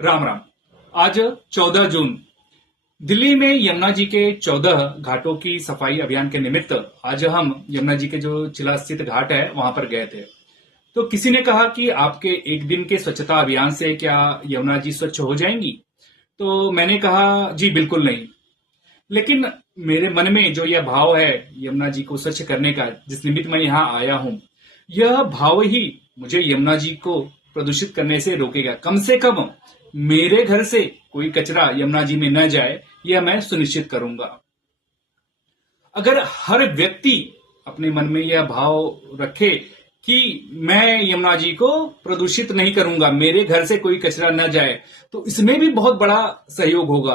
राम राम। आज 14 जून दिल्ली में यमुना जी के 14 घाटों की सफाई अभियान के निमित्त आज हम यमुना जी के जो चिला स्थित घाट है वहां पर गए थे। तो किसी ने कहा कि आपके एक दिन के स्वच्छता अभियान से क्या यमुना जी स्वच्छ हो जाएंगी। तो मैंने कहा जी बिल्कुल नहीं। लेकिन मेरे मन में जो यह भाव है यमुना जी को स्वच्छ करने का, जिस निमित्त मैं यहाँ आया हूं, यह भाव ही मुझे यमुना जी को प्रदूषित करने से रोकेगा। कम से कम मेरे घर से कोई कचरा यमुना जी में न जाए, यह मैं सुनिश्चित करूंगा। अगर हर व्यक्ति अपने मन में यह भाव रखे कि मैं यमुना जी को प्रदूषित नहीं करूंगा, मेरे घर से कोई कचरा न जाए, तो इसमें भी बहुत बड़ा सहयोग होगा।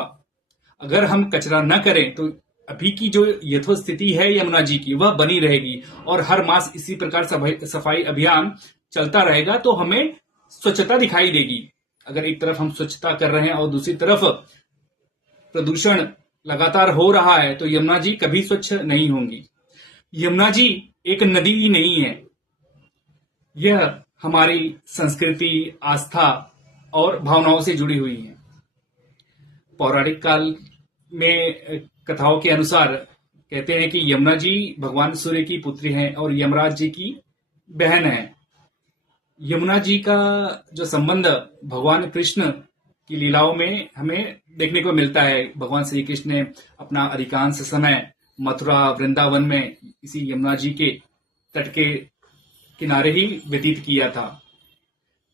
अगर हम कचरा न करें तो अभी की जो यथोस्थिति है यमुना जी की, वह बनी रहेगी और हर मास इसी प्रकार सफाई अभियान चलता रहेगा तो हमें स्वच्छता दिखाई देगी। अगर एक तरफ हम स्वच्छता कर रहे हैं और दूसरी तरफ प्रदूषण लगातार हो रहा है तो यमुना जी कभी स्वच्छ नहीं होंगी। यमुना जी एक नदी ही नहीं है, यह हमारी संस्कृति, आस्था और भावनाओं से जुड़ी हुई है। पौराणिक काल में कथाओं के अनुसार कहते हैं कि यमुना जी भगवान सूर्य की पुत्री हैं और यमराज जी की बहन है। यमुना जी का जो संबंध भगवान कृष्ण की लीलाओं में हमें देखने को मिलता है। भगवान श्री कृष्ण ने अपना अधिकांश समय मथुरा वृंदावन में इसी यमुना जी के तट के किनारे ही व्यतीत किया था।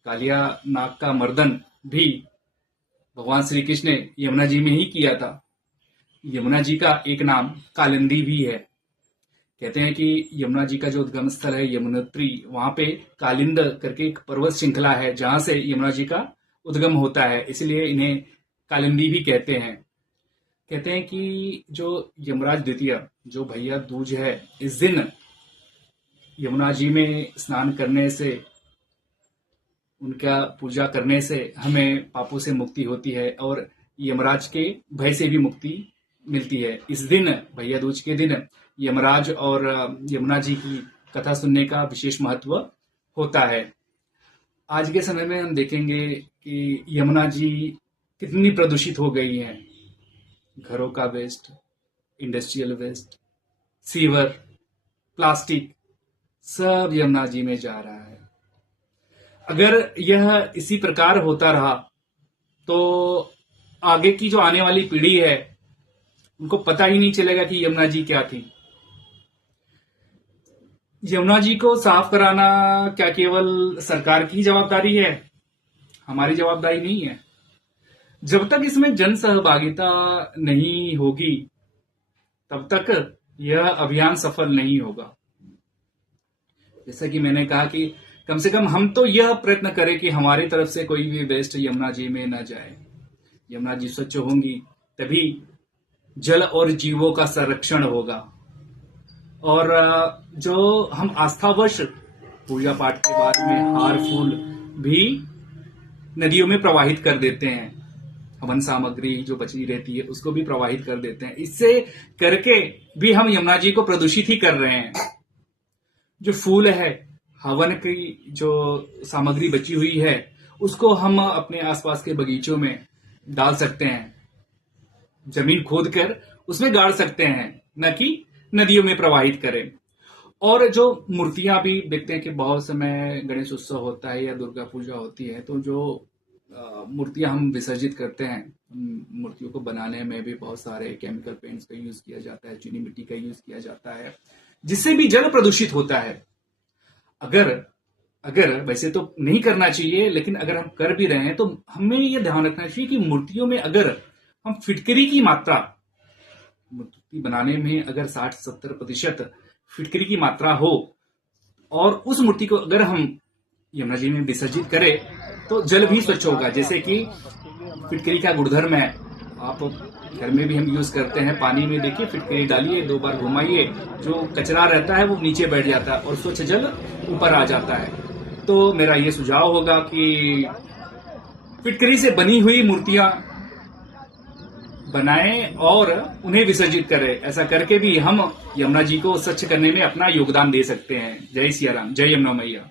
कालिया नाग का मर्दन भी भगवान श्री कृष्ण ने यमुना जी में ही किया था। यमुना जी का एक नाम कालिंदी भी है। कहते हैं कि यमुना जी का जो उद्गम स्थल है यमुनोत्री, वहां पे कालिंद करके एक पर्वत श्रृंखला है जहां से यमुना जी का उद्गम होता है, इसलिए इन्हें कालिंदी भी कहते हैं। कहते हैं कि जो यमराज द्वितीय, जो भैया दूज है, इस दिन यमुना जी में स्नान करने से, उनका पूजा करने से हमें पापों से मुक्ति होती है और यमराज के भय से भी मुक्ति मिलती है। इस दिन, भैया दूज के दिन, यमराज और यमुना जी की कथा सुनने का विशेष महत्व होता है। आज के समय में हम देखेंगे कि यमुना जी कितनी प्रदूषित हो गई है। घरों का waste, industrial waste, sewer, plastic, सब यमुना जी में जा रहा है। अगर यह इसी प्रकार होता रहा तो आगे की जो आने वाली पीढ़ी है उनको पता ही नहीं चलेगा कि यमुना जी क्या थी। यमुना जी को साफ कराना क्या केवल सरकार की जवाबदारी है? हमारी जवाबदारी नहीं है। जब तक इसमें जन सहभागिता नहीं होगी तब तक यह अभियान सफल नहीं होगा। जैसा कि मैंने कहा कि कम से कम हम तो यह प्रयत्न करें कि हमारी तरफ से कोई भी वेस्ट यमुना जी में न जाए। यमुना जी स्वच्छ होंगी तभी जल और जीवों का संरक्षण होगा। और जो हम आस्थावश पूजा पाठ के बाद में हार फूल भी नदियों में प्रवाहित कर देते हैं, हवन सामग्री जो बची रहती है उसको भी प्रवाहित कर देते हैं, इससे करके भी हम यमुना जी को प्रदूषित ही कर रहे हैं। जो फूल है, हवन की जो सामग्री बची हुई है, उसको हम अपने आसपास के बगीचों में डाल सकते हैं, जमीन खोद कर उसमें गाड़ सकते हैं, न कि नदियों में प्रवाहित करें। और जो मूर्तियां भी देखते हैं कि बहुत समय गणेश उत्सव होता है या दुर्गा पूजा होती है, तो जो मूर्तियां हम विसर्जित करते हैं, मूर्तियों को बनाने में भी बहुत सारे केमिकल पेंट्स का यूज किया जाता है, चीनी मिट्टी का यूज किया जाता है, जिससे भी जल प्रदूषित होता है। अगर वैसे तो नहीं करना चाहिए, लेकिन अगर हम कर भी रहे हैं तो हमें यह ध्यान रखना चाहिए कि मूर्तियों में अगर हम फिटकरी की मात्रा, मूर्ति बनाने में अगर 60-70% फिटकरी की मात्रा हो और उस मूर्ति को अगर हम यमुना जी में विसर्जित करें तो जल भी स्वच्छ होगा। जैसे कि फिटकरी का गुणधर्म है, आप घर में भी हम यूज करते हैं, पानी में देखिए फिटकरी डालिए, 2 बार घुमाइए, जो कचरा रहता है वो नीचे बैठ जाता है और स्वच्छ जल ऊपर आ जाता है। तो मेरा ये सुझाव होगा कि फिटकरी से बनी हुई मूर्तियां बनाएं और उन्हें विसर्जित करें। ऐसा करके भी हम यमुना जी को स्वच्छ करने में अपना योगदान दे सकते हैं। जय सिया राम, जय यमुना मैया।